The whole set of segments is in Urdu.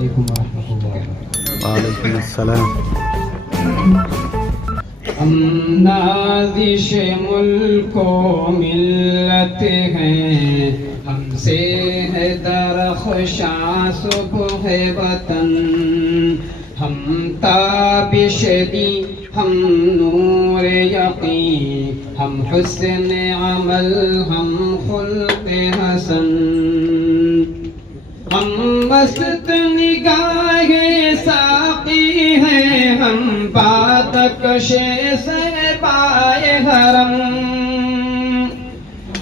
علیکم ورحمۃ اللہ وبرکاتہ۔ وعلیکم السلام۔ ہم نازش ملک و ملت ہیں، ہم سے ہے درخشاں صبح وطن، ہم تابش دی، ہم نور یقین، ہم حسن عمل، ہم خلق حسن، ہم مست نگاہ ساقی ہیں، ہم بادکش سے پائے حرم،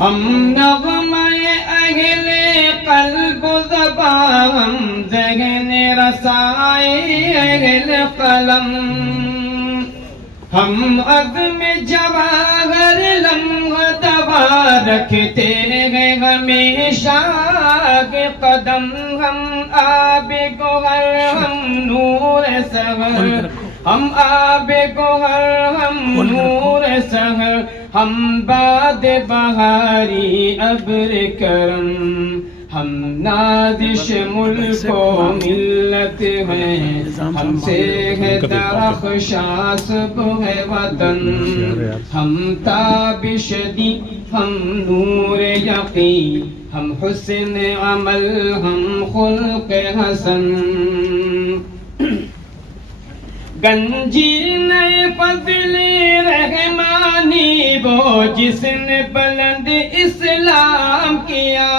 ہم نغمہ اہل قلب و زبان، ہم ذہن رسائے اہل قلم، ہم عزم جواہر لمحہ دوا رکھتے ہیں ہمیشہ کے قدم، ہم آب گوہر، ہم نور سحر، ہم آب گوہر، ہم نور سحر، ہم باد بہاری ابر کرم، ہم نازش ملک و ملت ہیں، ہم سے ہے درخشاں صبح وطن، ہم تابش دی، ہم نور یقین، ہم حسن عمل، ہم خلق حسن، گنجین فضل رحمانی وہ جس نے بلند اسلام کیا،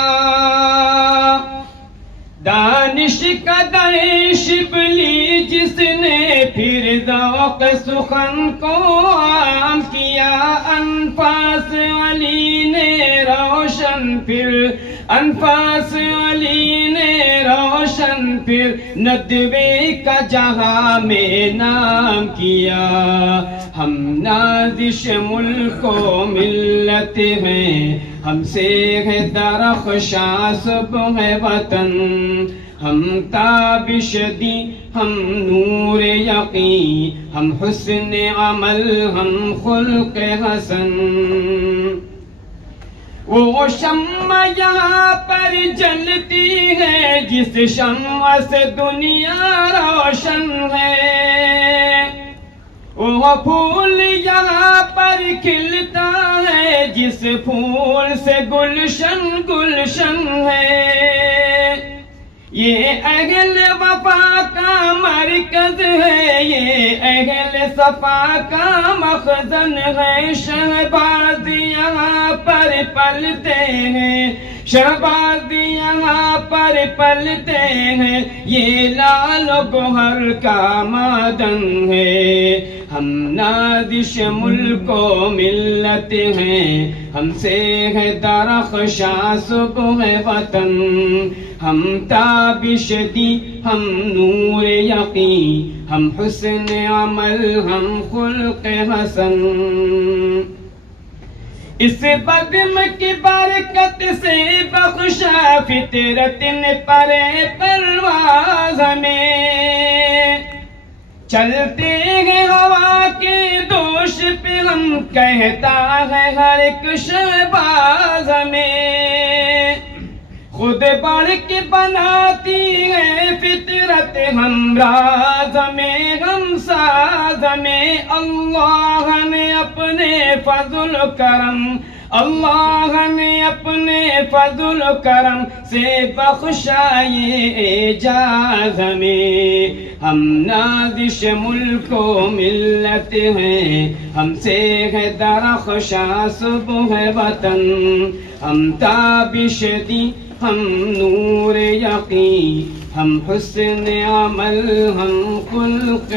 دانش کا دے شبلی جس نے پھر ذوق سخن کو عام کیا، انفاس علی نے روشن پھر، انفاس علی نے روشن پھر ندوے کا جہاں میں نام کیا، ہم نازش ملک و ملت ہیں، ہم سے ہے درخشاں صبح وطن، ہم تابش دی، ہم نور یقین، ہم حسن عمل، ہم خلق حسن، وہ شمع یہاں پر جلتی ہے جس شمع سے دنیا روشن ہے، وہ پھول یہاں پر کھلتا ہے جس پھول سے گلشن گلشن ہے، یہ اہل وفا کا مرکز ہے، یہ اہل صفا کا مخزن ہے، شہباز یہاں پر پلتے ہیں، شہباز یہاں پر پلتے ہیں، یہ لال و گوہر کا معدن ہے، ہم نازش ملک و ملت ہیں، ہم سے ہے درخشاں صبح وطن، ہم تابش دی، ہم نور یقین، ہم حسن عمل، ہم خلق حسن، اس بزم کی برکت سے بخشا فطرت نے پرے پرواز ہمیں، چلتے ہیں ہوا کے دوش پہ، ہم کہتا ہے ہر ایک شہباز ہمیں، خود بڑھ کے بناتی ہے فطرت ہم راز میں، ہم ساز میں، اللہ نے اپنے فضل و کرم، اللہ نے اپنے فضل و کرم سے بخشا یہ اعجاز ہمیں، ہم نازش ملک و ملت ہیں، ہم سے ہے درخشاں صبح وطن، ہم تابش دی، ہم نور یقین، ہم حسن عمل، ہم خلق